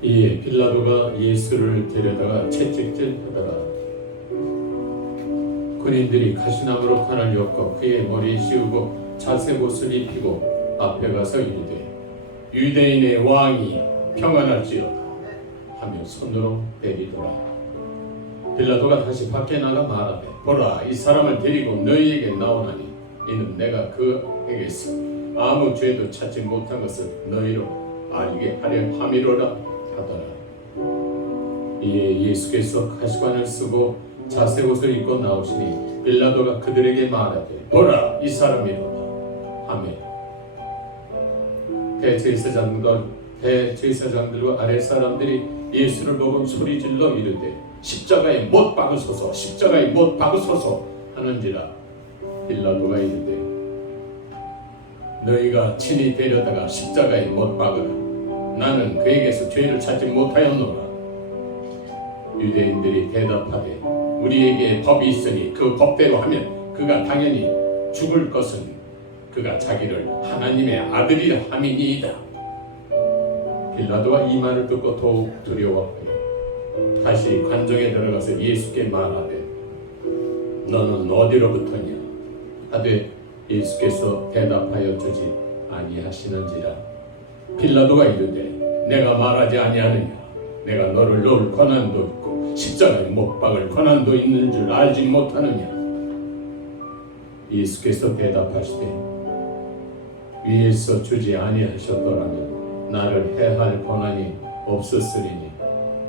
이에 빌라도가 예수를 데려다가 채찍질하더라. 군인들이 가시나무로 칼을 엮어 그의 머리에 씌우고 자색옷을 입히고 앞에 가서 이르되 유대인의 왕이 평안할지어다 하며 손으로 때리더라. 빌라도가 다시 밖에 나가 말하되 보라, 이 사람을 데리고 너희에게 나오나니 이는 내가 그에게서 아무 죄도 찾지 못한 것을 너희로 알게 하려 함이로라 하더라. 이에 예수께서 가시관을 쓰고 자색옷을 입고 나오시니 빌라도가 그들에게 말하되 보라, 이 사람이로다 하며 대제사장들과 아랫사람들이 예수를 보고 소리질러 이르되 십자가에 못 박으소서, 십자가에 못 박으소서 하는지라. 빌라도가 이르되 너희가 친히 데려다가 십자가에 못 박으라. 나는 그에게서 죄를 찾지 못하였노라. 유대인들이 대답하되 우리에게 법이 있으니 그 법대로 하면 그가 당연히 죽을 것은 그가 자기를 하나님의 아들이라 함이니이다. 빌라도가 이 말을 듣고 더욱 두려워하여 다시 관정에 들어가서 예수께 말하되 너는 어디로부터냐 하되 예수께서 대답하여 주지 아니하시는지라. 빌라도가 이르되 내가 말하지 아니하느냐. 내가 너를 놓을 권한도 있고 십자가에 못 박을 권한도 있는 줄 알지 못하느냐. 예수께서 대답하시되 위에서 주지 아니하셨더라면 나를 해할 권한이 없었으리니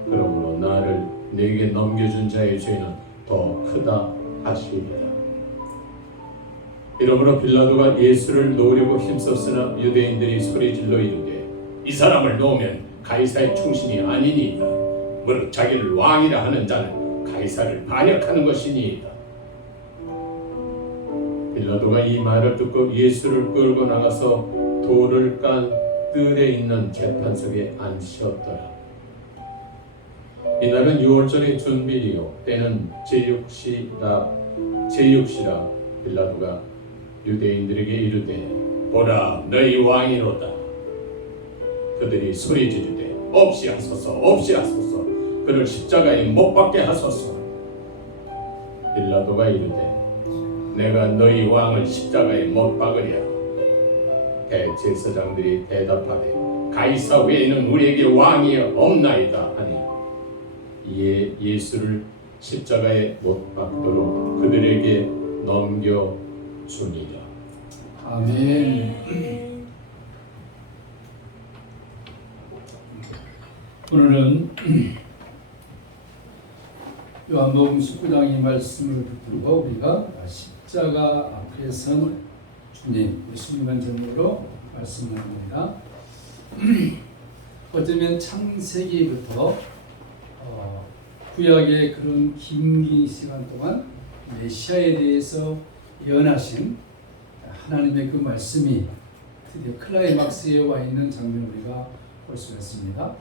그러므로 나를 내게 넘겨준 자의 죄는 더 크다 하시리라. 이러므로 빌라도가 예수를 놓으려고 힘썼으나 유대인들이 소리질러 이르되 이 사람을 놓으면 가이사의 충신이 아니니이다. 무릇 자기를 왕이라 하는 자는 가이사를 반역하는 것이니이다. 빌라도가 이 말을 듣고 예수를 끌고 나가서 돌을 깐 뜰에 있는 재판석에 앉히었더라. 이날은 6월절의 준비이요 때는 제6시라. 빌라도가 유대인들에게 이르되 보라, 너희 왕이로다. 그들이 소리 지르되 없이 하소서, 없이 하소서. 그를 십자가에 못 박게 하소서. 빌라도가 이르되 내가 너희 왕을 십자가에 못 박으랴. 대제사장들이 대답하되 가이사 외에는 우리에게 왕이 없나이다 하니 이에 예수를 십자가에 못 박도록 그들에게 넘겨주니라. 아멘. 오늘은 요한복음 19장 이 말씀을 붙들고 우리가 십자가 앞에 선 주님, 예수님만 제목으로 말씀합니다. 어쩌면 창세기부터 구약의 그런 긴 시간 동안 메시아에 대해서 예언하신 하나님의 그 말씀이 드디어 클라이막스에 와 있는 장면을 우리가 볼 수가 있습니다.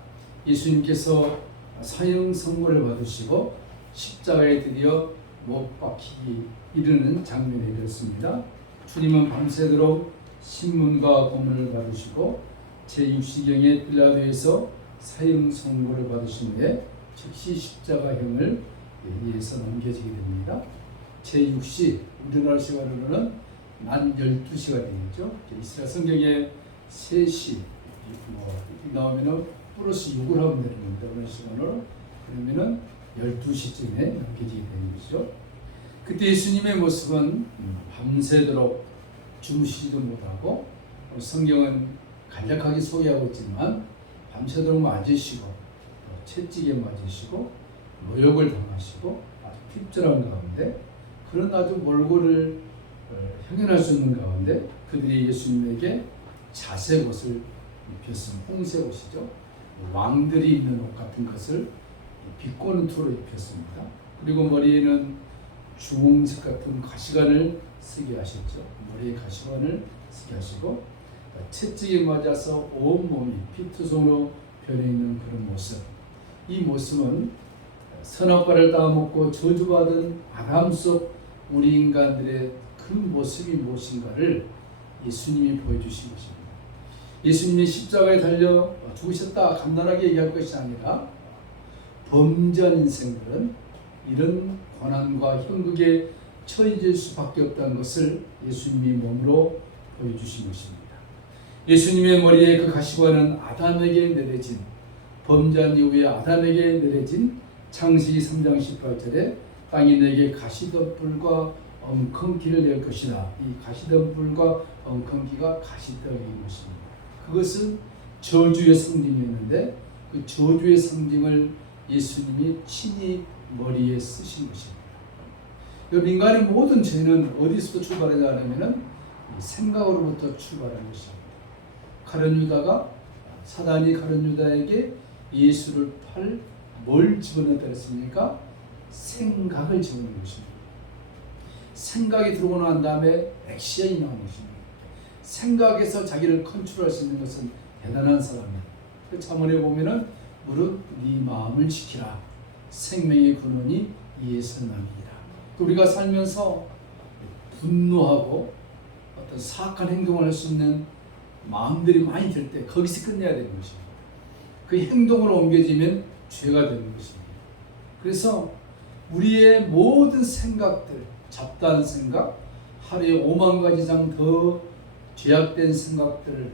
예수님께서 사형 선고를 받으시고 십자가에 드디어 못 박히기 이르는 장면이 되었습니다. 주님은 밤새도록 신문과 고문을 받으시고 제6시경에 빌라도에서 사형 선고를 받으신 후에 즉시 십자가형을 위해서 넘겨지게 됩니다. 제6시 우리나라 시간으로는 만 12시가 되겠죠. 이스라엘 성경에 3시 나오면은 플러스 6을 하면 되는 겁니다. 그런 시간으로 그러면은 12시쯤에 넘겨지게 되는 것이죠. 그때 예수님의 모습은 밤새도록 주무시지도 못하고 성경은 간략하게 소개하고 있지만 밤새도록 맞으시고 채찍에 맞으시고 모욕을 당하시고 아주 핍절한 가운데 그런 아주 몰골을 형연할 수 있는 가운데 그들이 예수님에게 자색옷을 입혔습니다. 홍색옷이죠. 왕들이 입는 옷 같은 것을 비꼬는 투로 입혔습니다. 그리고 머리에는 주홍색 같은 가시관을 쓰게 하셨죠. 머리에 가시관을 쓰게 하시고 채찍에 맞아서 온몸이 피투성으로 변해있는 그런 모습. 이 모습은 선악과를 따먹고 저주받은 아담 속 우리 인간들의 그 모습이 무엇인가를 예수님이 보여주신 것입니다. 예수님이 십자가에 달려 죽으셨다 간단하게 얘기할 것이 아니라 범죄한 인생들은 이런 고난과 형극에 처해질 수밖에 없다는 것을 예수님이 몸으로 보여주신 것입니다. 예수님의 머리에 그 가시관은 아담에게 내려진, 범죄한 이후에 아담에게 내려진 창세기 3장 18절에 땅이 내게 가시덤불과 엉겅퀴를 낼 것이다. 이 가시덤불과 엉겅퀴가 가시떡인 것입니다. 그것은 저주의 상징이었는데 그 저주의 상징을 예수님이 친히 머리에 쓰신 것입니다. 인간의 모든 죄는 어디서부터 출발하냐 하면은 생각으로부터 출발한 것입니다. 가룟 유다가 사단이 가룟 유다에게 예수를 팔 뭘 집어넣었다 했습니까? 생각을 집어넣은 것입니다. 생각이 들어오고 난 다음에 액션이 나온 것입니다. 생각에서 자기를 컨트롤할 수 있는 것은 대단한 사람이에요. 잠언에 보면은 무릇 네 마음을 지키라. 생명의 근원이 이에서 남이라. 우리가 살면서 분노하고 어떤 사악한 행동을 할 수 있는 마음들이 많이 들 때 거기서 끝내야 되는 것입니다. 그 행동으로 옮겨지면 죄가 되는 것입니다. 그래서 우리의 모든 생각들, 잡다한 생각, 하루에 5만 가지 이상 더 죄악된 생각들을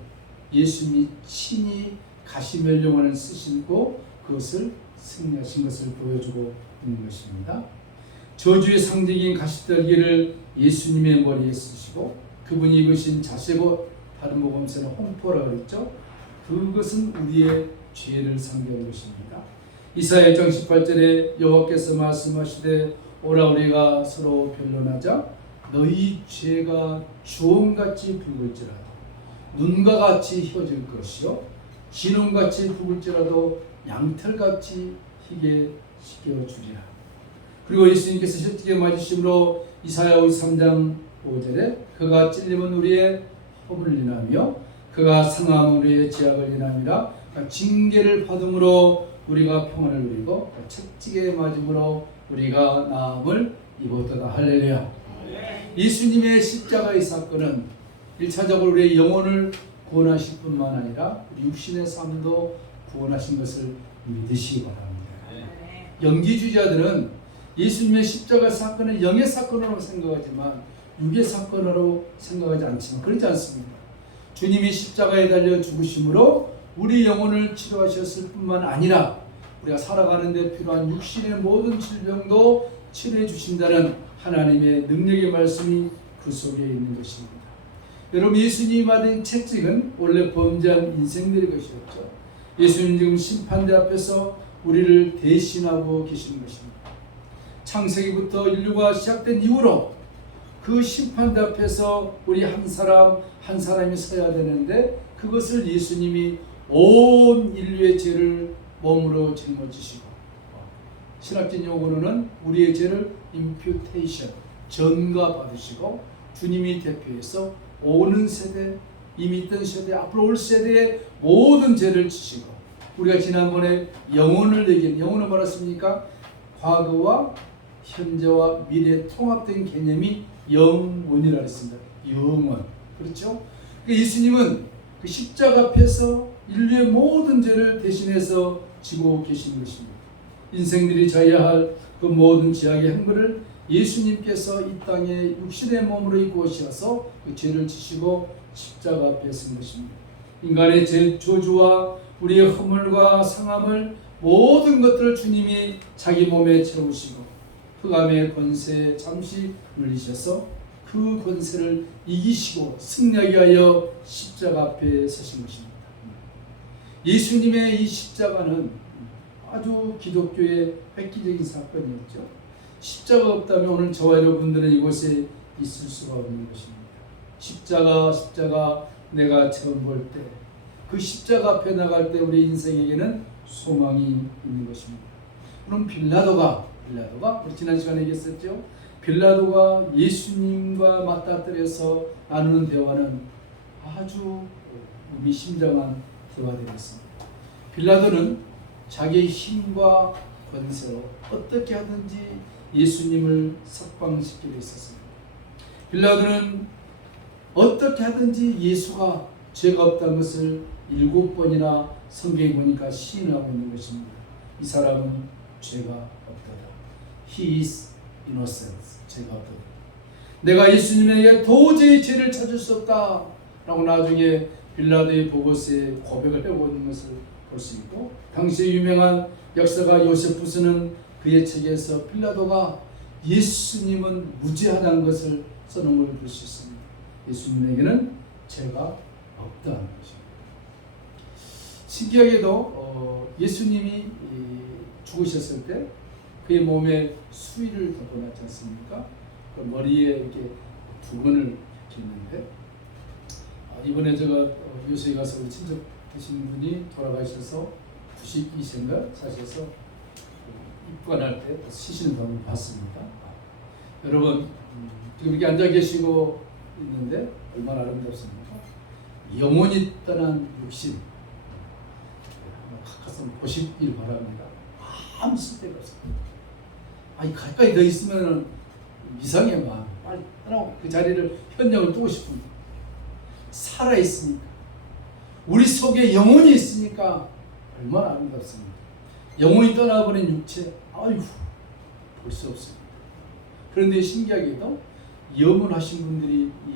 예수님이 친히 가시면령을 쓰시고 그것을 승리하신 것을 보여주고 있는 것입니다. 저주의 상징인 가시떨기를 예수님의 머리에 쓰시고 그분이 입으신 자세고 다른 복음서는 홍포라 그랬죠. 그것은 우리의 죄를 상징하는 것입니다. 이사야 1장 18절에 여호와께서 말씀하시되 오라 우리가 서로 변론하자 너희 죄가 주홍같이 붉을지라도 눈과 같이 휘어질 것이요 진홍같이 붉을지라도 양털같이 희게 씻겨주리라. 그리고 예수님께서 실직에 맞으심으로 이사야 53장 5절에 그가 찔림은 우리의 허물을 인하며 그가 상함은 우리의 죄악을 인함이라. 징계를 받음으로 우리가 평안을 누리고 채찍에 맞음으로 우리가 나음을 입었도다. 할렐루야. 예수님의 십자가의 사건은 1차적으로 우리의 영혼을 구원하실 뿐만 아니라 우리 육신의 삶도 구원하신 것을 믿으시기 바랍니다. 영지주의자들은 예수님의 십자가 사건을 영의 사건으로 생각하지만 육의 사건으로 생각하지 않지만 그렇지 않습니다. 주님이 십자가에 달려 죽으심으로 우리 영혼을 치료하셨을 뿐만 아니라 우리가 살아가는 데 필요한 육신의 모든 질병도 치료해 주신다는 하나님의 능력의 말씀이 그 속에 있는 것입니다. 여러분 예수님이 받은 채찍은 원래 범죄한 인생들의 것이었죠. 예수님 지금 심판대 앞에서 우리를 대신하고 계시는 것입니다. 창세기부터 인류가 시작된 이후로 그 심판대 앞에서 우리 한 사람 한 사람이 서야 되는데 그것을 예수님이 온 인류의 죄를 몸으로 짊어지시고 신학적 용어로는 우리의 죄를 imputation 전가 받으시고 주님이 대표해서 오는 세대 이미 있던 세대 앞으로 올 세대의 모든 죄를 지시고 우리가 지난번에 영혼을 얘기한 영혼은 뭐였습니까? 과거와 현재와 미래 통합된 개념이 영혼이라고 했습니다. 영혼. 그렇죠? 예수님은 그 십자가 앞에서 인류의 모든 죄를 대신해서 지고 계시는 것입니다. 인생들이 져야 할 그 모든 죄악의 행물을 예수님께서 이 땅에 육신의 몸으로 입고 오셔서 그 죄를 지시고 십자가 앞에 쓴 것입니다. 인간의 죄, 저주와 우리의 허물과 상함을 모든 것들을 주님이 자기 몸에 채우시고 흑암의 권세에 잠시 물리셔서 그 권세를 이기시고 승리하게 하여 십자가 앞에 서신 것입니다. 예수님의 이 십자가는 아주 기독교의 획기적인 사건이었죠. 십자가 없다면 오늘 저와 여러분들은 이곳에 있을 수가 없는 것입니다. 십자가 내가 처음 볼 때 그 십자가 앞에 나갈 때 우리 인생에게는 소망이 있는 것입니다. 그럼 빌라도가 우리 지난 시간에 얘기했었죠. 빌라도가 예수님과 맞닥뜨려서 나누는 대화는 아주 의미심장한 대화되었습니다. 빌라도는 자기의 힘과 권세로 어떻게 하든지 예수님을 석방시키려 했었습니다. 빌라도는 어떻게 하든지 예수가 죄가 없다는 것을 7번이나 성경에 보니까 시인하고 있는 것입니다. 이 사람은 죄가 없다다. He is innocent. 죄가 없다다. 내가 예수님에게 도저히 죄를 찾을 수 없다 라고 나중에 빌라도의 보고서에 고백을 하고 있는 것을 볼 수 있고, 당시에 유명한 역사가 요세푸스는 그의 책에서 빌라도가 예수님은 무죄하다는 것을 써놓은 걸 볼 수 있습니다. 예수님에게는 죄가 없다는 것입니다. 신기하게도 예수님이 죽으셨을 때 그의 몸에 수의를 덮어놨지 않습니까? 그 머리에 이렇게 두건을 했는데, 이번에 제가 요새에 가서 우리 친척 되신 분이 돌아가셔서 92세인가 사셔서 입관할 때 시신을 한번 봤습니다. 여러분 지금 이렇게 앉아 계시고 있는데 얼마나 아름답습니까? 영원히 떠난 육신 가서 보시길 바랍니다. 아무 쓸데가 없습니다. 아니 가까이 더 있으면 이상해 마음. 빨리 떠나고 그 자리를 현장을 두고 싶습니다. 살아 있으니까, 우리 속에 영혼이 있으니까 얼마나 아름답습니다. 영혼이 떠나버린 육체, 아이고 볼 수 없습니다. 그런데 신기하게도 염원하신 분들이 이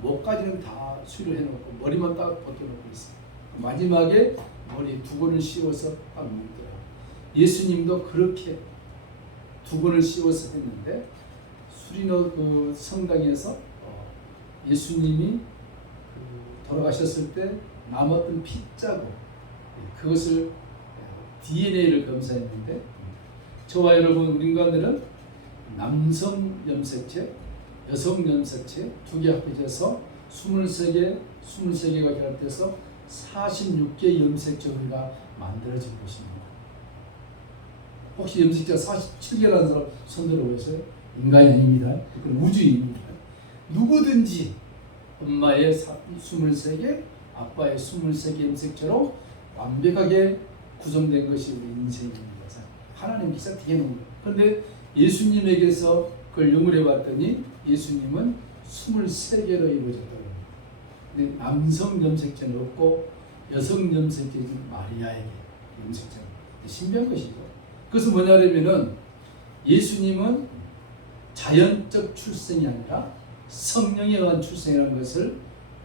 목까지는 다 수리를 해놓고 머리만 딱 벗겨놓고 있어요. 마지막에 머리 두건을 씌워서 딱 묶더라고요. 예수님도 그렇게 두건을 씌워서 했는데, 수리노 그 성당에서 예수님이 돌아가셨을 때 남았던 핏자국, 그것을 DNA를 검사했는데, 저와 여러분 우리 인간들은 남성 염색체, 여성 염색체 두 개 합해져서 23개가 결합돼서 46개 염색체 우리가 만들어진 것입니다. 혹시 염색체가 47개라는 사람 손 들어보세요. 인간이 아닙니다. 그건 우주입니다. 누구든지 엄마의 23개, 아빠의 23개 염색체로 완벽하게 구성된 것이 우리 인생입니다. 하나님 기사 뒤에 놓은 거예요. 그런데 예수님에게서 그걸 연구해 봤더니 예수님은 23개로 이루어졌다고 합니다. 근데 남성 염색체는 없고 여성 염색체는 마리아에게 염색체는 신비한 것이죠. 그것은 뭐냐면은 예수님은 자연적 출생이 아니라 성령에 의한 출생이라는 것을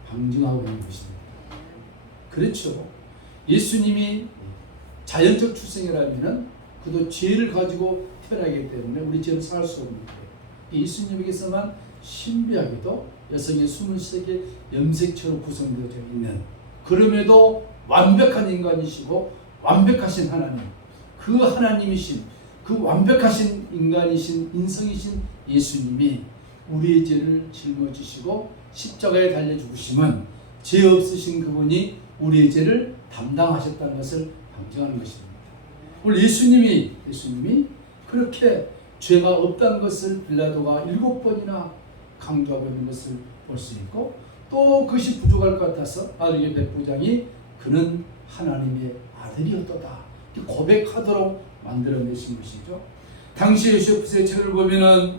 방증하고 있는 것입니다. 그렇죠. 예수님이 자연적 출생이라면은 그도 죄를 가지고 태어나기 때문에 우리 죄를 살 수 없는 거예요. 예수님에게서만 신비하게도 여성의 23개 염색체로 구성되어 있는, 그럼에도 완벽한 인간이시고 완벽하신 하나님, 그 하나님이신, 그 완벽하신 인간이신 인성이신 예수님이 우리의 죄를 짊어지시고 십자가에 달려 죽으심은 죄 없으신 그분이 우리의 죄를 담당하셨다는 것을 방증하는 것입니다. 오늘 예수님이 그렇게 죄가 없다는 것을 빌라도가 7번이나 강조하고 있는 것을 볼 수 있고, 또 그것이 부족할 것 같아서 나중에 백부장이 그는 하나님의 아들이었도다 고백하도록 만들어내신 것이죠. 당시 요세푸스의 책을 보면은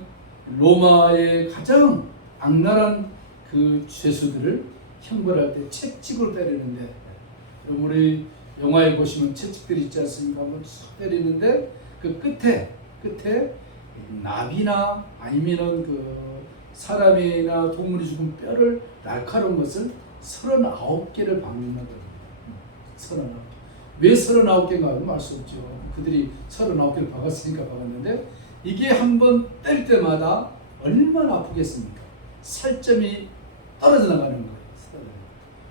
로마의 가장 악랄한 그 죄수들을 형벌할 때 채찍으로 때리는데, 우리 영화에 보시면 채찍들이 있지 않습니까? 한번 쏙 때리는데 그 끝에 나비나 아니면은 그 사람이나 동물이 죽은 뼈를 날카로운 것을 39개를 박는다고. 39개. 왜 39개인가 하면 알 수 없죠. 그들이 39개를 박았으니까 박았는데, 이게 한번 때릴 때마다 얼마나 아프겠습니까? 살점이 떨어져 나가는 거예요.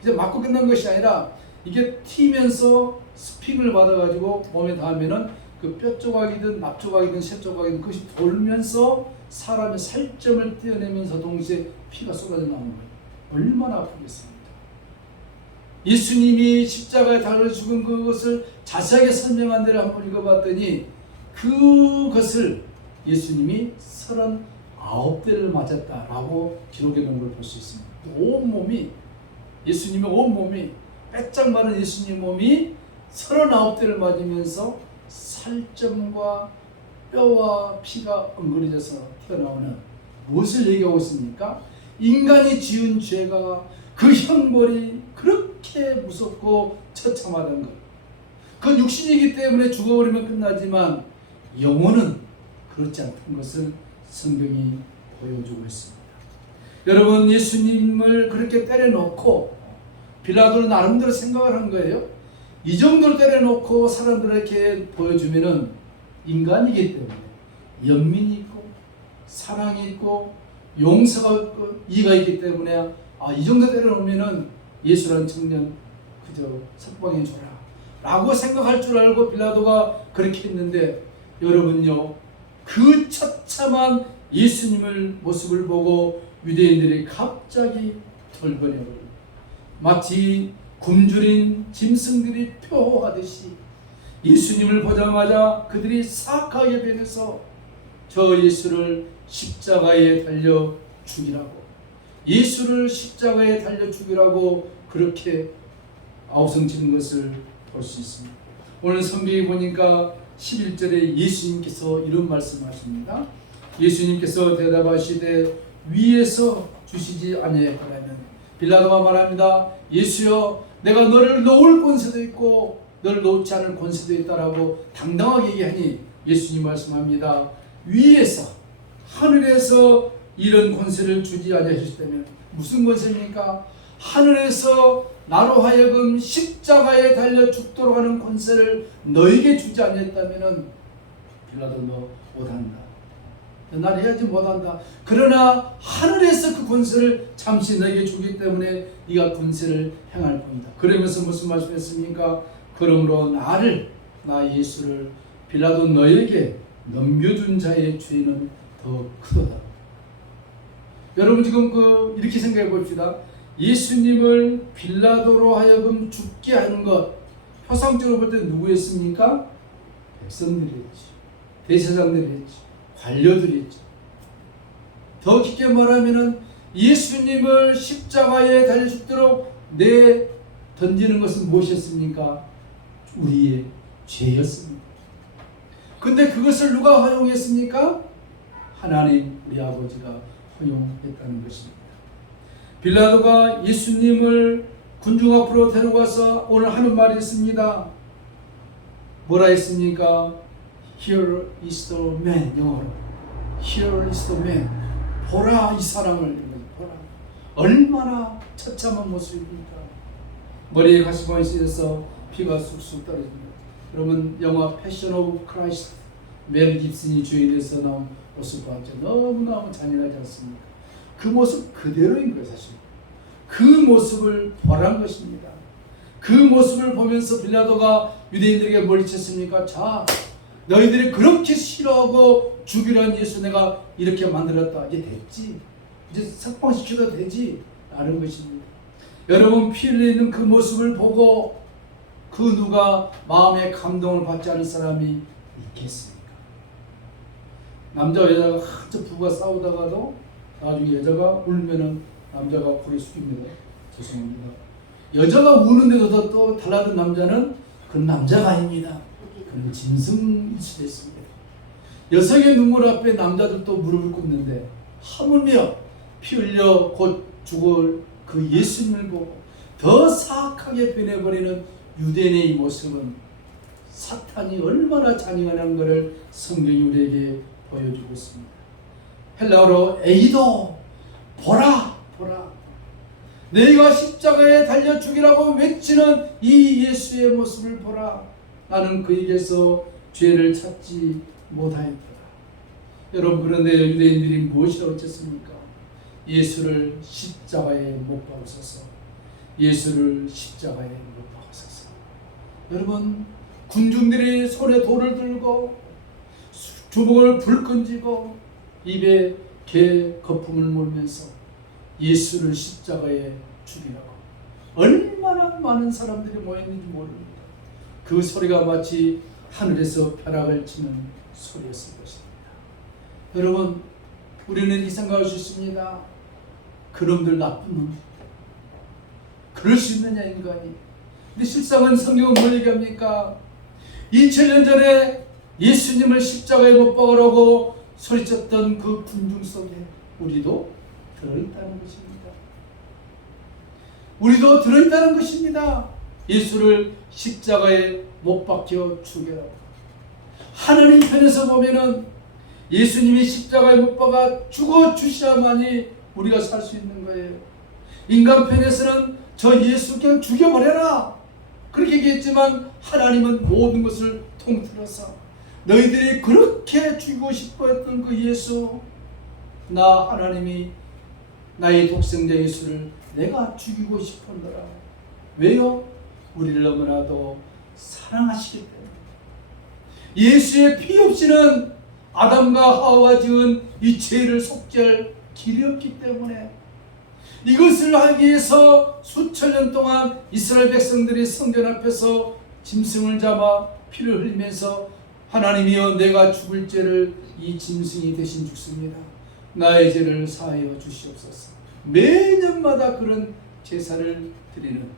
이제 맞고 끝난 것이 아니라 이게 튀면서 스픽을 받아가지고 몸에 닿으면은 그 뼈 조각이든 납 조각이든 새 조각이든 그것이 돌면서 사람의 살점을 떼어내면서 동시에 피가 쏟아져 나오는 거예요. 얼마나 아프겠습니까? 예수님이 십자가에 달려 죽은 그것을 자세하게 설명한 데를 한번 읽어봤더니 그것을 예수님이 39대를 맞았다라고 기록해 놓은 걸 볼 수 있습니다. 온몸이, 예수님의 온몸이, 빼짝 마른 예수님 몸이 39대를 맞으면서 살점과 뼈와 피가 엉그러져서 튀어나오는, 무엇을 얘기하고 있습니까? 인간이 지은 죄가 그 형벌이 그렇게 무섭고 처참하다는 것. 그건 육신이기 때문에 죽어버리면 끝나지만 영혼은 그렇지 않다는 것을 성경이 보여주고 있습니다. 여러분, 예수님을 그렇게 때려놓고 빌라도는 나름대로 생각을 한 거예요. 이 정도로 때려놓고 사람들에게 보여주면은 인간이기 때문에 연민이 있고 사랑이 있고 용서가 있고 이가 있기 때문에 이 정도 때려놓으면은 예수라는 청년 그저 석방해 줘라 라고 생각할 줄 알고 빌라도가 그렇게 했는데, 여러분요, 그 처참한 예수님을 모습을 보고 유대인들이 갑자기 돌변해버립니다. 마치 굶주린 짐승들이 표하듯이 예수님을 보자마자 그들이 사악하게 변해서 저 예수를 십자가에 달려 죽이라고, 예수를 십자가에 달려 죽이라고 그렇게 아우성치는 것을 볼 수 있습니다. 오늘 성경에 보니까 11절에 예수님께서 이런 말씀하십니다. 예수님께서 대답하시되 위에서 주시지 아니하였더라면, 빌라도가 말합니다. 예수여, 내가 너를 놓을 권세도 있고 너를 놓지 않을 권세도 있다라고 당당하게 얘기하니 예수님 말씀합니다. 위에서, 하늘에서 이런 권세를 주지 아니하셨다면 무슨 권세입니까? 하늘에서 나로 하여금 십자가에 달려 죽도록 하는 권세를 너에게 주지 않았다면 빌라도 너 못한다. 난 해야지 못한다. 그러나 하늘에서 그 권세를 잠시 너에게 주기 때문에 네가 권세를 행할 뿐이다. 그러면서 무슨 말씀했습니까? 그러므로 나 예수를 빌라도 너에게 넘겨준 자의 죄는 더 크도다. 여러분, 지금 이렇게 생각해 봅시다. 예수님을 빌라도로 하여금 죽게 하는 것, 표상적으로 볼 때 누구였습니까? 백성들이 했지, 대제사장들이 했지, 관료들이 했지. 더 깊게 말하면은 예수님을 십자가에 달려 죽도록 던지는 것은 무엇이었습니까? 우리의 죄였습니다. 근데 그것을 누가 허용했습니까? 하나님 우리 아버지가 허용했다는 것입니다. 빌라도가 예수님을 군중 앞으로 데려가서 오늘 하는 말이 있습니다. 뭐라 했습니까? Here is the man. 영어로 Here is the man. 보라 이 사람을. 보라. 얼마나 처참한 모습입니까? 머리에 가시관이 씌어서 피가 쑥쑥 떨어집니다. 여러분, 영화 패션 오브 크라이스트, 멜 깁슨이 주연에서 나온 모습 봤죠? 너무너무 잔인하지 않습니까? 그 모습 그대로인 거예요. 사실 그 모습을 보란 것입니다. 그 모습을 보면서 빌라도가 유대인들에게 뭘 쳤습니까? 자, 너희들이 그렇게 싫어하고 죽이라는 예수 내가 이렇게 만들었다. 이제 됐지, 이제 석방시켜도 되지 라는 것입니다. 여러분, 피 흘리는 그 모습을 보고 그 누가 마음에 감동을 받지 않을 사람이 있겠습니까? 남자와 여자가 한참 부부가 싸우다가도 나중에 여자가 울면은 남자가 고개 숙입니다. 죄송합니다. 여자가 우는데도 또 달라든 남자는 그건 남자가 아닙니다. 그건 짐승일 수도 있습니다. 여성의 눈물 앞에 남자들도 무릎을 꿇는데 하물며 피 흘려 곧 죽을 그 예수님을 보고 더 사악하게 변해버리는 유대인의 모습은 사탄이 얼마나 잔인한 것을 성경이 우리에게 보여주고 있습니다. 헬라어로 에이도, 보라 보라, 내가 십자가에 달려 죽이라고 외치는 이 예수의 모습을 보라. 나는 그에게서 죄를 찾지 못하였더라. 여러분, 그런데 유대인들이 무엇이라고 했습니까? 예수를 십자가에 못 박으소서, 예수를 십자가에 못 박으소서. 여러분, 군중들이 손에 돌을 들고 주먹을 불끈 쥐고 입에 개 거품을 물면서 예수를 십자가에 죽이라고 얼마나 많은 사람들이 모였는지 모릅니다. 그 소리가 마치 하늘에서 벼락을 치는 소리였을 것입니다. 여러분, 우리는 이 생각할 수 있습니다. 그놈들 나쁜 놈, 그럴 수 있느냐 인간이. 근데 실상은 성경은 뭘 얘기합니까? 2000년 전에 예수님을 십자가에 못 박으라고 소리쳤던 그 군중 속에 우리도 들어있다는 것입니다. 우리도 들어있다는 것입니다. 예수를 십자가에 못 박혀 죽여라고. 하나님 편에서 보면은 예수님이 십자가에 못 박아 죽어 주셔야만이 우리가 살 수 있는 거예요. 인간 편에서는 저 예수 그냥 죽여버려라 그렇게 얘기했지만, 하나님은 모든 것을 통틀어서 너희들이 그렇게 죽이고 싶어 했던 그 예수, 나 하나님이 나의 독생자 예수를 내가 죽이고 싶었노라. 왜요? 우리를 너무나도 사랑하시기 때문에. 예수의 피 없이는 아담과 하와가 지은 이 죄를 속죄할 길이 없기 때문에, 이것을 하기 위해서 수천 년 동안 이스라엘 백성들이 성전 앞에서 짐승을 잡아 피를 흘리면서, 하나님이여 내가 죽을 죄를 이 짐승이 대신 죽습니다. 나의 죄를 사하여 주시옵소서. 매년마다 그런 제사를 드리는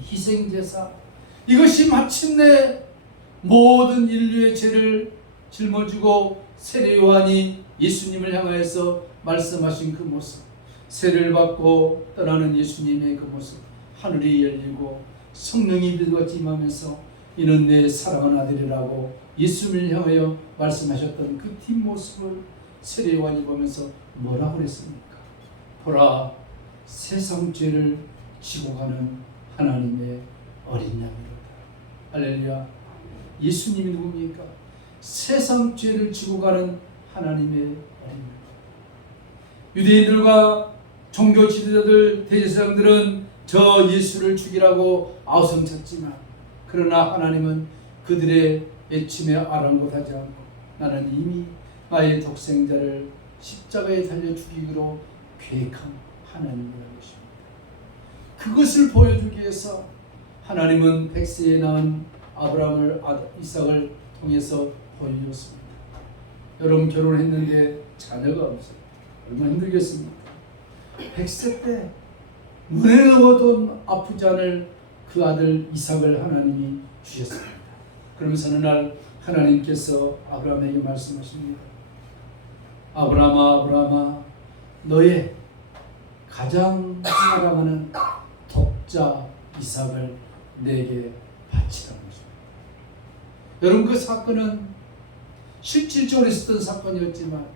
희생제사, 이것이 마침내 모든 인류의 죄를 짊어지고 세례 요한이 예수님을 향하여서 말씀하신 그 모습, 세례를 받고 떠나는 예수님의 그 모습, 하늘이 열리고 성령이 비같이 임하면서 이는 내 사랑하는 아들이라고 예수님을 향하여 말씀하셨던 그 뒷모습을 세례 요한이 보면서 뭐라고 그랬습니까? 보라, 세상 죄를 지고 가는 하나님의 어린 양이로다. 할렐루야. 예수님이 누굽니까? 세상 죄를 지고 가는 하나님의 어린 양. 유대인들과 종교 지도자들, 대제사장들은 저 예수를 죽이라고 아우성쳤지만, 그러나 하나님은 그들의 애침에 아랑곳하지 않고 나는 이미 나의 독생자를 십자가에 달려 죽이기로 계획한 하나님이라는 것입니다. 그것을 보여주기 위해서 하나님은 백세에 낳은 아브라함을, 이삭을 통해서 보여줬습니다. 여러분 결혼했는데 자녀가 없어요. 얼마나 힘들겠습니까? 100세 때 눈에 넣어도 아프지 않을 그 아들 이삭을 하나님이 주셨습니다. 그러면서 어느 날 하나님께서 아브라함에게 말씀하십니다. 아브라함아, 아브라함아, 너의 가장 사랑하는 독자 이삭을 내게 바치라는 것입니다. 여러분, 그 사건은 실질적으로 있었던 사건이었지만,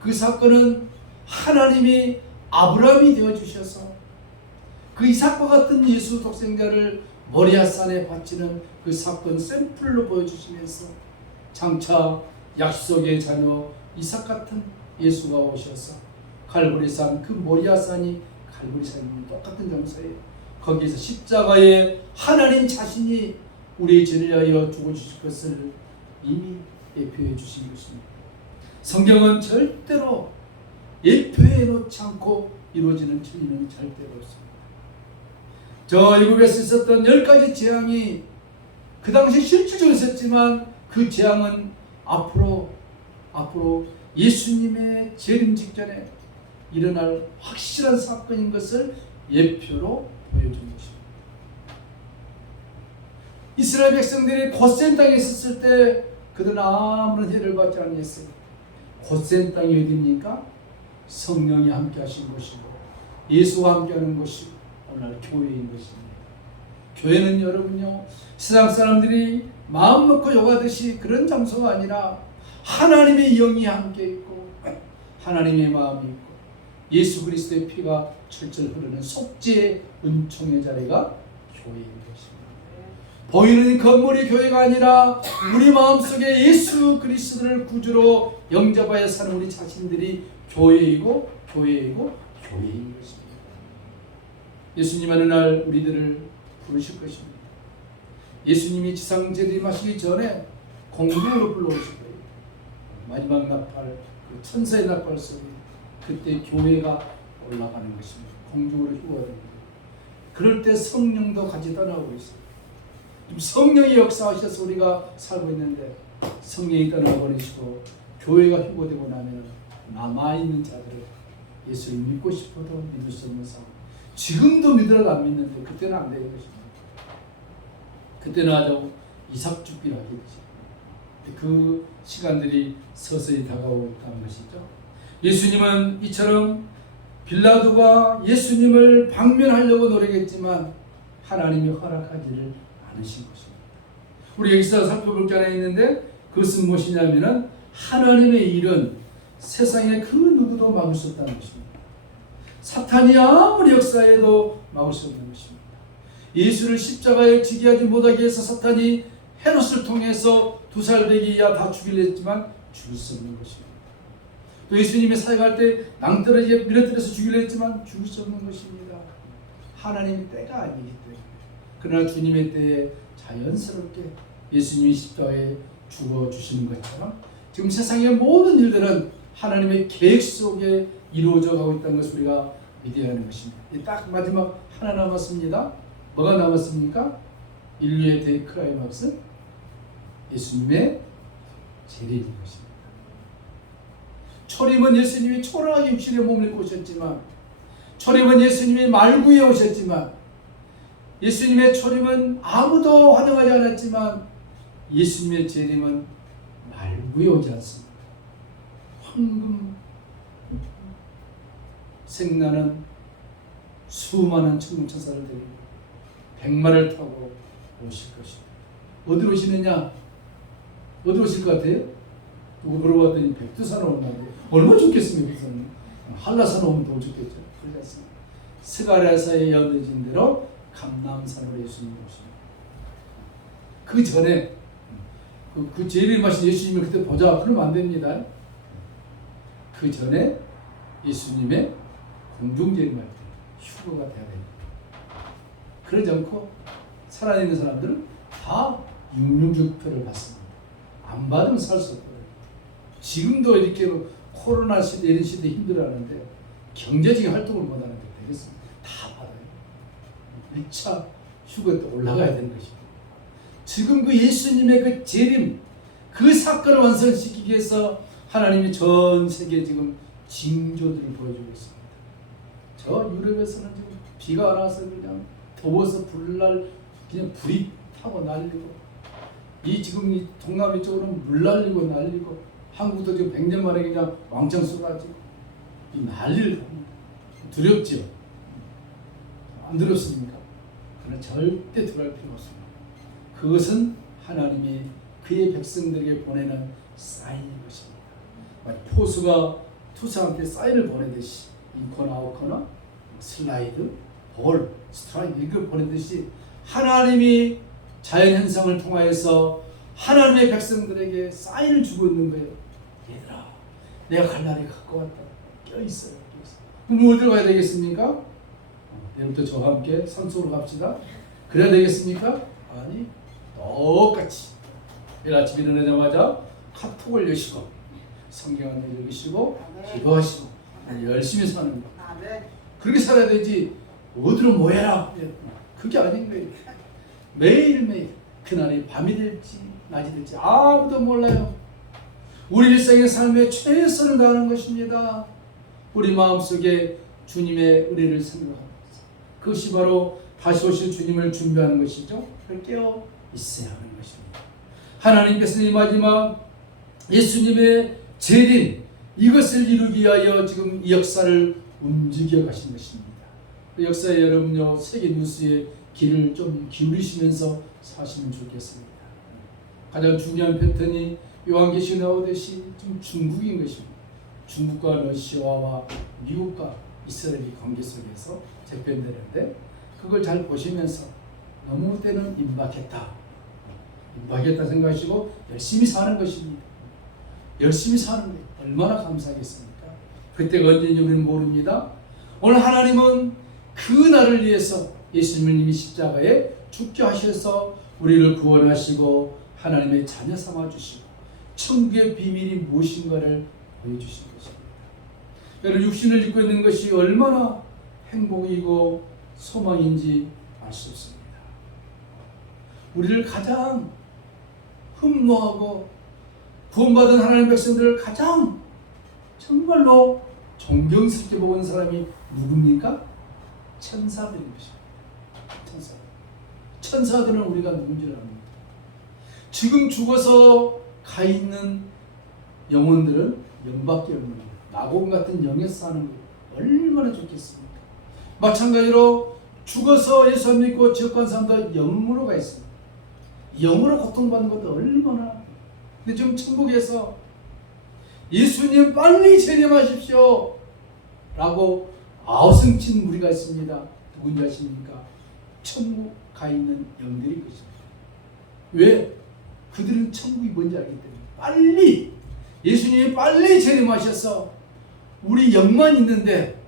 그 사건은 하나님이 아브라함이 되어주셔서 그 이삭과 같은 예수 독생자를 모리아산에 바치는 그 사건 샘플로 보여주시면서, 장차 약속의 자녀 이삭 같은 예수가 오셔서 갈보리산, 그 모리아산이 갈보리산이 똑같은 장소예요. 거기에서 십자가에 하나님 자신이 우리의 죄를 위하여 죽어주실 것을 이미 예표해 주신 것입니다. 성경은 절대로 예표해 놓지 않고 이루어지는 진리는 절대로 없습니다. 저 애굽에서 있었던 10가지 재앙이 그 당시 실질적으로 있었지만, 그 재앙은 앞으로 예수님의 재림 직전에 일어날 확실한 사건인 것을 예표로 보여준 것입니다. 이스라엘 백성들이 고센 땅에 있었을 때 그들은 아무런 해를 받지 않았어요. 고센 땅이 어디입니까? 성령이 함께 하신 곳이고 예수와 함께 하는 곳이고 오늘 교회인 것입니다. 교회는 여러분요, 세상 사람들이 마음 놓고 요구하듯이 그런 장소가 아니라 하나님의 영이 함께 있고 하나님의 마음이 있고 예수 그리스도의 피가 철철 흐르는 속죄의 은총의 자리가 교회인 것입니다. 보이는 건물이 교회가 아니라 우리 마음속에 예수 그리스도를 구주로 영접하여 사는 우리 자신들이 교회이고 교회인 것입니다. 예수님 어느 날 우리들을 부르실 것입니다. 예수님이 지상 재림하시기 전에 공중으로 불러오실 거예요. 마지막 나팔, 그 천사의 나팔 소리, 그때 교회가 올라가는 것입니다. 공중으로 휘어듭니다. 그럴 때 성령도 같이 떠나고 있어요. 성령이 역사하셔서 우리가 살고 있는데, 성령이 떠나버리시고 교회가 휴고되고 나면 남아있는 자들은 예수를 믿고 싶어도 믿을 수 없는 상황. 지금도 믿으라도 안 믿는데 그때는 안 되는 것입니다. 그때는 아주 이삭 죽기를 하겠지. 그 시간들이 서서히 다가오고 있다는 것이죠. 예수님은 이처럼 빌라도가 예수님을 방면하려고 노력했지만 하나님이 허락하지를 않으신 것입니다. 우리 여기서 살펴볼 게 하나 있는데 그것은 무엇이냐면은 하나님의 일은 세상에 그 누구도 막을 수 없다는 것입니다. 사탄이 아무리 역사해도 막을 수 없는 것입니다. 예수를 십자가에 지게 하지 못하게 해서 사탄이 헤롯을 통해서 2살 되기 이하 다 죽이려 했지만 죽을 수 없는 것입니다. 또 예수님이 사역할 때 낭떠러지에 밀어뜨려서 죽이려 했지만 죽을 수 없는 것입니다. 하나님의 때가 아니기 때문에. 그러나 주님의 때에 자연스럽게 예수님이 십자가에 죽어주시는 것처럼 지금 세상의 모든 일들은 하나님의 계획 속에 이루어져 가고 있다는 것을 우리가 믿어야 하는 것입니다. 딱 마지막 하나 남았습니다. 뭐가 남았습니까? 인류의 데이크라이막스 예수님의 재림인 것입니다. 초림은 예수님이 초라하게 육신의 몸을 입고 오셨지만, 초림은 예수님이 말구에 오셨지만, 예수님의 초림은 아무도 환영하지 않았지만 예수님의 재림은 말구에 오지 않습니다. 황금 생나는 수많은 천군천사를 데리고 백마를 타고 오실 것입니다. 어디로 오시느냐? 어디로 오실 것 같아요? 누구 물어봤더니 백두산으로 온다는데 얼마나 좋겠습니까? 백두산은 한라산 오면 더 좋겠죠. 그렇지 않습니까? 스가랴서에 예언된 대로 감람산으로 예수님이 오십니다. 그 전에 그 재림하신 예수님을 그때 보자 그러면 안 됩니다. 그 전에 예수님의 공중재림할 때 휴거가 돼야 됩니다. 그러지 않고 살아있는 사람들은 다 육류격표를 받습니다. 안 받으면 살 수 없거든요. 지금도 이렇게 코로나 시대 이런 시대 힘들어하는데 경제적인 활동을 못하는데 되겠습니다. 다 받아요. 1차 휴거 때 올라가야 되는 것입니다. 지금 그 예수님의 그 재림, 그 사건을 완성시키기 위해서 하나님이 전 세계에 지금 징조들을 보여주고 있습니다. 저 유럽에서는 지금 비가 안 와서 그냥 더워서 그냥 불이 타고 날리고, 지금 이 동남아 쪽으로는 물 날리고 날리고, 한국도 지금 100년 만에 그냥 왕창 쏟아지고 난리를 납니다. 두렵죠? 안 두렵습니까? 그러나 절대 두려울 필요 없습니다. 그것은 하나님이 그의 백성들에게 보내는 사인인 것입니다. 포수가 투수한테 사인을 보내듯이 인코나 아웃코나 슬라이드, 볼, 스트라이크 이걸 보내듯이 하나님이 자연현상을 통하여서 하나님의 백성들에게 사인을 주고 있는 거예요. 얘들아, 내가 갈 날이 가까웠다. 껴있어요. 그럼 어디로 가야 되겠습니까? 내일부터 저와 함께 산속으로 갑시다. 그래야 되겠습니까? 아니, 똑같이 내일 아침 일어나자마자 카톡을 여시고 성경을 읽으시고 기도하시고 열심히 사는 거. 그렇게 살아야 되지 어디로 모여라 그게 아닌 거예요. 매일매일 그날이 밤이 될지 낮이 될지 아무도 몰라요. 우리 일상의 삶에 최선을 다하는 것입니다. 우리 마음속에 주님의 은혜를 생각합니다. 그것이 바로 다시 오실 주님을 준비하는 것이죠. 그걸 깨어 있어야 하는 것입니다. 하나님께서 이 마지막 예수님의 재림 이것을 이루기 위하여 지금 이 역사를 움직여 가신 것입니다. 그 역사에 여러분요 세계 뉴스에 귀를 좀 기울이시면서 사시면 좋겠습니다. 가장 중요한 패턴이 요한계시록에 나오듯이 지금 중국인 것입니다. 중국과 러시아와 미국과 이스라엘의 관계 속에서 재편되는데 그걸 잘 보시면서 너무 때는 임박했다 생각하시고 열심히 사는 것입니다. 열심히 사는 게 얼마나 감사하겠습니까? 그때가 언제인지 우리는 모릅니다. 오늘 하나님은 그 날을 위해서 예수님이 십자가에 죽게 하셔서 우리를 구원하시고 하나님의 자녀 삼아주시고 천국의 비밀이 무엇인가를 보여주신 것입니다. 여러분 육신을 입고 있는 것이 얼마나 행복이고 소망인지 알 수 없습니다. 우리를 가장 흠모하고 구원받은 하나님의 백성들을 가장 정말로 존경스럽게 보는 사람이 누굽니까? 천사들인 것입니다. 천사들은 우리가 누군지를 압니다. 지금 죽어서 가 있는 영혼들은 영밖에 없는 거예요. 마공 같은 영에서 사는 거예요. 얼마나 좋겠습니까? 마찬가지로 죽어서 예수 안 믿고 지옥 간 사람도 영으로 가 있습니다. 영으로 고통받는 것도 얼마나. 근데 지금 천국에서 예수님 빨리 재림하십시오 라고 아우성친 무리가 있습니다. 누군지 아십니까? 천국 가 있는 영들이 것입니다. 왜? 그들은 천국이 뭔지 알기 때문에 빨리 예수님이 빨리 재림하셔서 우리 영만 있는데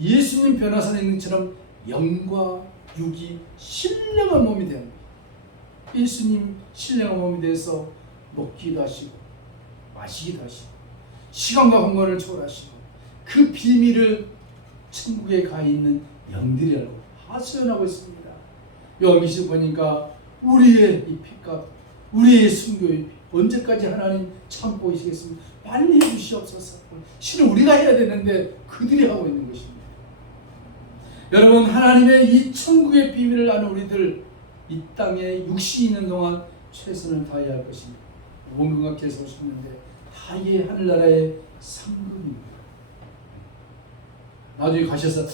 예수님 변화사 있는 것처럼 영과 육이 신령한 몸이 되는 거예요. 예수님 신령한 몸이 돼서 먹기도 하시고 마시기도 하시고 시간과 공간을 초월하시고 그 비밀을 천국에 가 있는 영들이라고 하소연하고 있습니다. 여기 보니까 우리의 이 피값, 우리의 순교의 피, 언제까지 하나님 참고 계시겠습니까? 빨리 해주시옵소서. 실은 우리가 해야 되는데 그들이 하고 있는 것입니다. 여러분, 하나님의 이 천국의 비밀을 아는 우리들, 이 땅에 육신이 있는 동안 최선을 다해야 할 것입니다. 원근각께서 오셨는데 다 이게 하늘나라의 상급입니다. 나중에 가셔서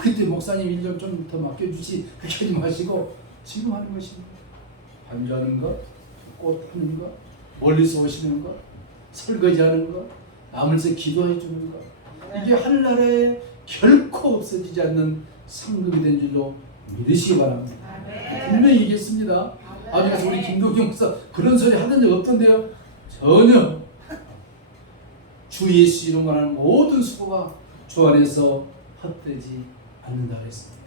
그때 목사님 일 좀 더 맡겨주지 그렇게 하지 마시고 지금 하는 것입니다. 반주하는 것, 꽃 하는 것, 멀리서 오시는 것, 설거지하는 것, 남을서 기도해 주는 것, 이게 하늘나라에 결코 없어지지 않는 상급이 된 줄로 믿으시기 바랍니다. 분명히 얘기했습니다. 아직까지 우리 김동경 목사 그런 소리 하던 적 없던데요. 전혀. 주 예수 이름만 하는 모든 수고가 주 안에서 헛되지 않는다 그랬습니다.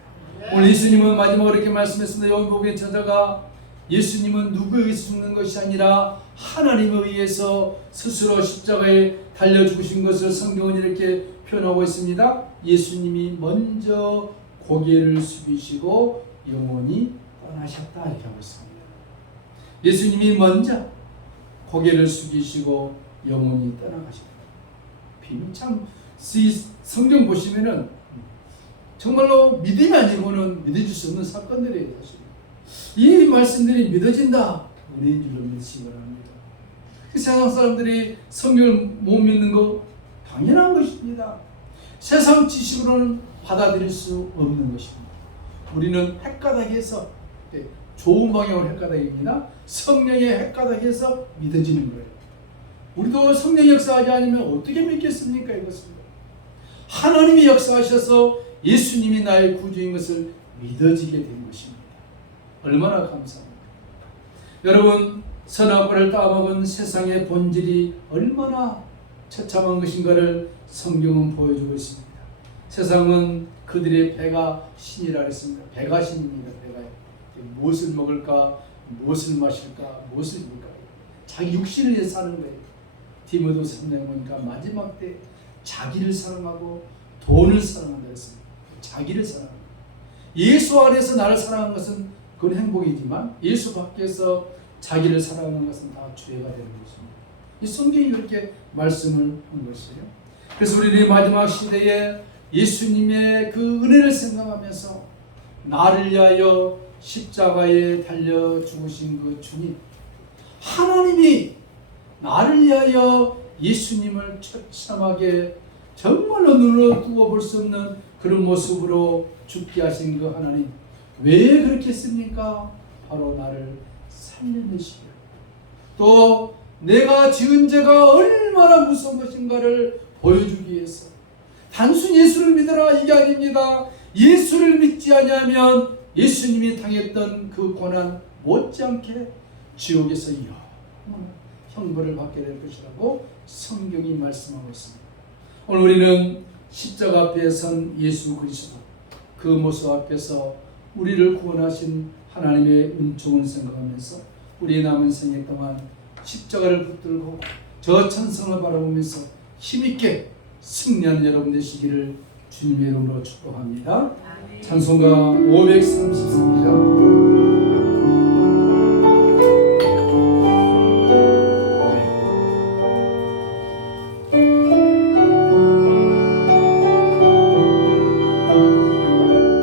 오늘 예수님은 마지막으로 이렇게 말씀했습니다. 요한복음에 저자가 예수님은 누구에 의해서 죽는 것이 아니라 하나님에 의해서 스스로 십자가에 달려 죽으신 것을 성경은 이렇게 표현하고 있습니다. 예수님이 먼저 고개를 숙이시고 영원히 떠나셨다 이렇게 하고 있습니다. 예수님이 먼저 고개를 숙이시고 영원히 떠나가셨다. 비밀 참 성경 보시면은 정말로 믿음이 아니고는 믿어줄 수 없는 사건들이에요. 사실 이 말씀들이 믿어진다 은혜인 줄로 믿으시기 바랍니다. 세상 사람들이 성경을 못 믿는 거 당연한 것입니다. 세상 지식으로는 받아들일 수 없는 것입니다. 우리는 헷가닥에서 좋은 방향으로 헷가닥입니다. 성령의 헷가닥에서 믿어지는 거예요. 우리도 성령 역사하지 않으면 어떻게 믿겠습니까? 이것입니다. 하나님이 역사하셔서 예수님이 나의 구주인 것을 믿어지게 된 것입니다. 얼마나 감사합니다. 여러분, 선악과를 따먹은 세상의 본질이 얼마나 처참한 것인가를 성경은 보여주고 있습니다. 세상은 그들의 배가 신이라 했습니다. 배가 신입니다. 배가 무엇을 먹을까, 무엇을 마실까, 무엇을 입을까. 자기 육신을 위해서 사는 거예요. 디모데후서 3장에 보니까 마지막 때 자기를 사랑하고 돈을 사랑한다 했습니다. 자기를 사랑한다. 예수 안에서 나를 사랑하는 것은 그건 행복이지만 예수 밖에서 자기를 사랑하는 것은 다 죄가 되는 것입니다. 이 성경이 이렇게 말씀을 한 것이에요. 그래서 우리는 마지막 시대에 예수님의 그 은혜를 생각하면서 나를 위하여 십자가에 달려 죽으신 그 주님, 하나님이 나를 위하여 예수님을 처참하게 정말로 눈으로 두고 볼 수 없는 그런 모습으로 죽게 하신 그 하나님, 왜 그렇게 했습니까? 바로 나를 살려내시려, 또 내가 지은 죄가 얼마나 무서운 것인가를 보여주기 위해서. 단순히 예수를 믿어라 이게 아닙니다. 예수를 믿지 아니하면 예수님이 당했던 그 고난 못지않게 지옥에서 영원한 형벌을 받게 될 것이라고 성경이 말씀하고 있습니다. 오늘 우리는 십자가 앞에 선 예수 그리스도, 그 모습 앞에서 우리를 구원하신 하나님의 은총을 생각하면서 우리의 남은 생애 동안 십자가를 붙들고 저 천성을 바라보면서 힘있게 승리하는 여러분 되시기를 주님의 이름으로 축복합니다. 찬송가 533입니다.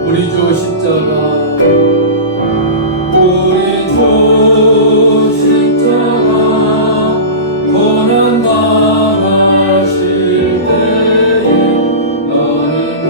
우리 주 십자가, 우리 주 십자가, 고난 당하실 때에 나는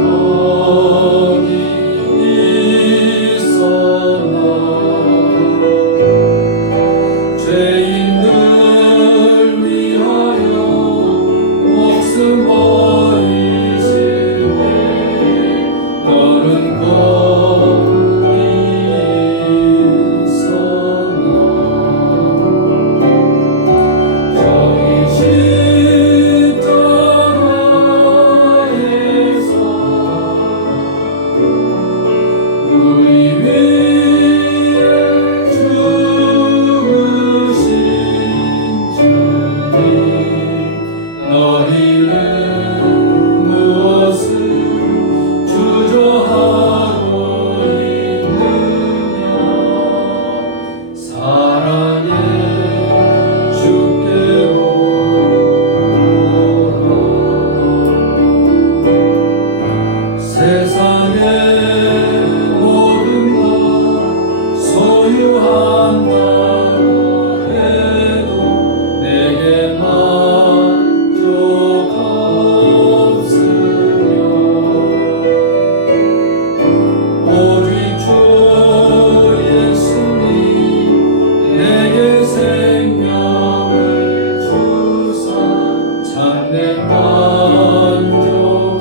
한다고 해도 내게 만족 없으며 오직 주 예수님 내게 생명을 주사 참내 만족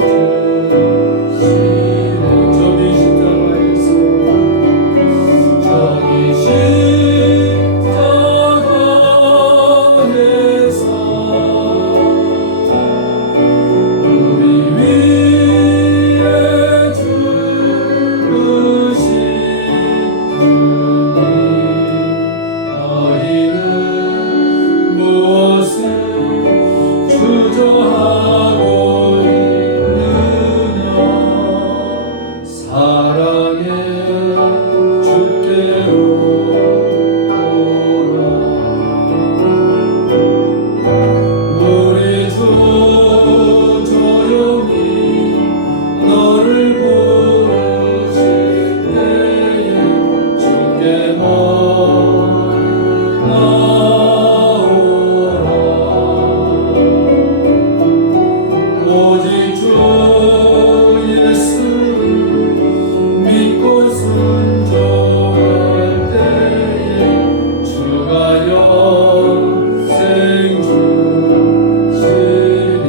주시네. 저기 십자가에서 우리 위에 죽으신 주님 너희는 무엇을 주저하고 있느냐 사랑의 주께로 오라 우리 주 조용히 너를 부르실 때에 주께 나오라 오직 주 예수 믿고 순종할 때에 주가 영생 주시리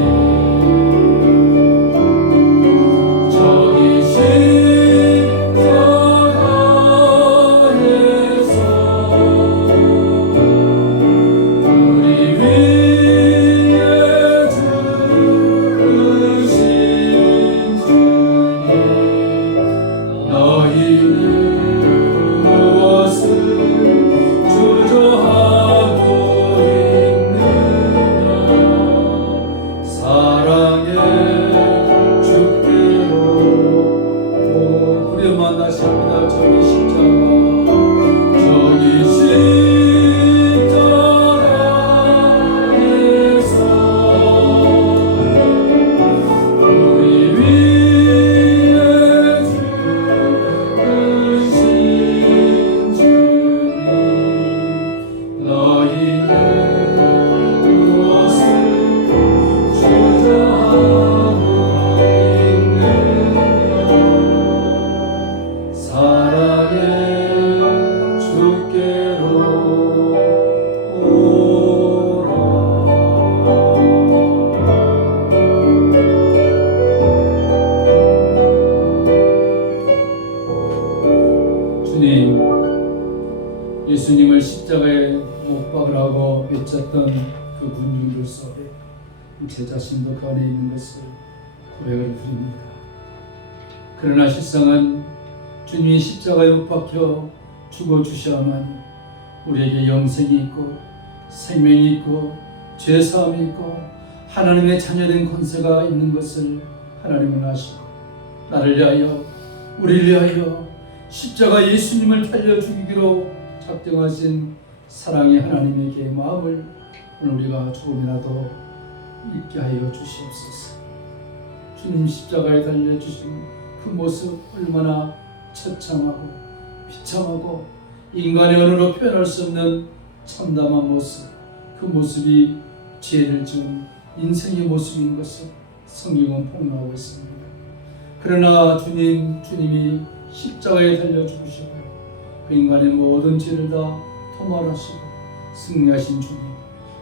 저기 십자가에서 우리 위에 죽으신 주님 너희는 무엇을 주저하고 있느냐 사랑의 주께로 우리 만나십니다. 저기 십자가 저기 십자가에서 우리 위에 죽으신 주님 너희는 무엇을 주저하고 있느냐 사랑의 주께로 오라 주님 예수님을 십자가에 못 박으라고 외쳤던 그 군중들 속에 제 자신도 그 안에 있는 것을 고백을 드립니다. 그러나 실상은 주님이 십자가에 못 박혀 죽어주셔야만 우리에게 영생이 있고 생명이 있고 죄사함이 있고 하나님의 자녀된 권세가 있는 것을 하나님은 아시고 나를 위하여 우리를 위하여 십자가 예수님을 달려 죽이기로 작정하신 사랑의 하나님에게 마음을 오늘 우리가 조금이라도 잊게 하여 주시옵소서. 주님 십자가에 달려주신 그 모습 얼마나 처참하고 비참하고 인간의 언어로 표현할 수 없는 참담한 모습, 그 모습이 죄를 지은 인생의 모습인 것을 성경은 폭로하고 있습니다. 그러나 주님이 십자가에 달려 죽으시고 그 인간의 모든 죄를 다 토말하시고 승리하신 주님,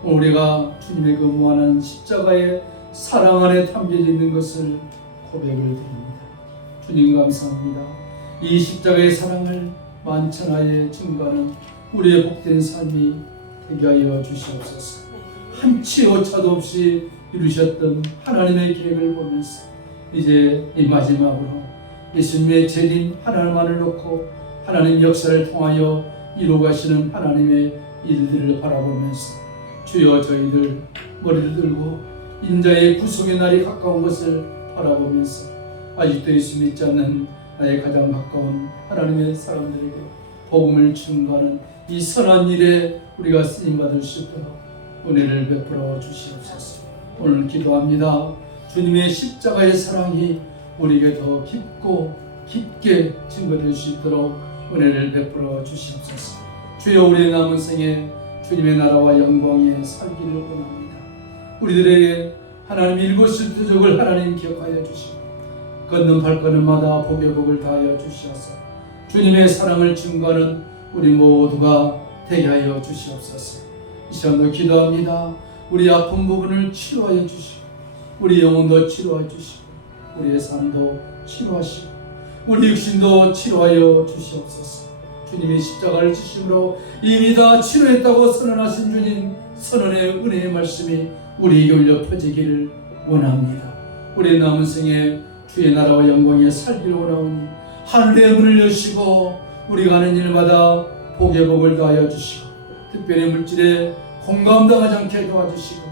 우리가 주님의 그 무한한 십자가의 사랑 안에 담겨져 있는 것을 고백을 드립니다. 주님 감사합니다. 이 십자가의 사랑을 만천하에 증거하는 우리의 복된 삶이 되게 하여 주시옵소서. 한치 오차도 없이 이루셨던 하나님의 계획을 보면서 이제 이 마지막으로 예수님의 재림 하나님만을 놓고 하나님 역사를 통하여 이루어가시는 하나님의 일들을 바라보면서 주여 저희들 머리를 들고 인자의 구속의 날이 가까운 것을 바라보면서 아직도 예수 믿지 않는 나의 가장 가까운 하나님의 사람들에게 복음을 증거하는 이 선한 일에 우리가 쓰임받을 수 있도록 은혜를 베풀어 주시옵소서. 오늘 기도합니다. 주님의 십자가의 사랑이 우리에게 더 깊고 깊게 증거될 수 있도록 은혜를 베풀어 주시옵소서. 주여 우리의 남은 생에 주님의 나라와 영광에 살기를 원합니다. 우리들에게 하나님 일곱시 부족을 하나님 기억하여 주시고 걷는 발걸음마다 복의 복을 다하여 주시옵소서. 주님의 사랑을 증거하는 우리 모두가 되게 하여 주시옵소서. 이 시간도 기도합니다. 우리 아픈 부분을 치료하여 주시고 우리 영혼도 치료하여 주시고 우리의 삶도 치료하시고 우리 육신도 치료하여 주시옵소서. 주님이 십자가를 지심으로 이미 다 치료했다고 선언하신 주님 선언의 은혜의 말씀이 우리에게 울려 퍼지기를 원합니다. 우리의 남은 생에 주의 나라와 영광에 살기를 원하오니 하늘의 문을 여시고 우리가 하는 일마다 복의 복을 다하여 주시고 특별히 물질에 공감당하지 않게 도와주시고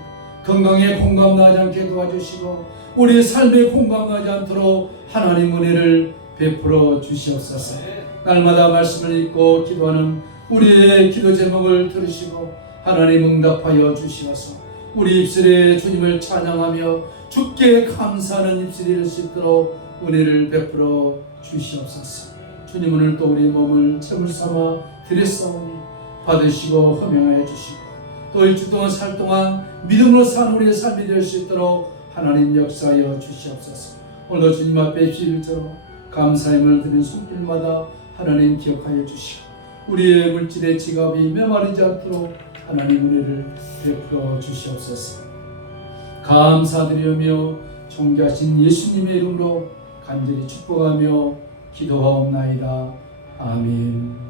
건강에 공감당하지 않게 도와주시고 우리의 삶에 공감하지 않도록 하나님 은혜를 베풀어 주시옵소서. 날마다 말씀을 읽고 기도하는 우리의 기도 제목을 들으시고 하나님 응답하여 주시옵소서. 우리 입술에 주님을 찬양하며 주께 감사하는 입술이 될 수 있도록 은혜를 베풀어 주시옵소서. 주님 오늘 또 우리의 몸을 제물 삼아 드렸사오니 받으시고 허명하여 주시고 또 일주 동안 살 동안 믿음으로 산 우리의 삶이 될 수 있도록 하나님 역사하여 주시옵소서. 오늘도 주님 앞에 십일처럼 감사함을 드리는 손길마다 하나님 기억하여 주시고 우리의 물질의 지갑이 메마르지 않도록 하나님 은혜를 베풀어 주시옵소서. 감사드리며 존귀하신 예수님의 이름으로 간절히 축복하며 기도하옵나이다. 아멘.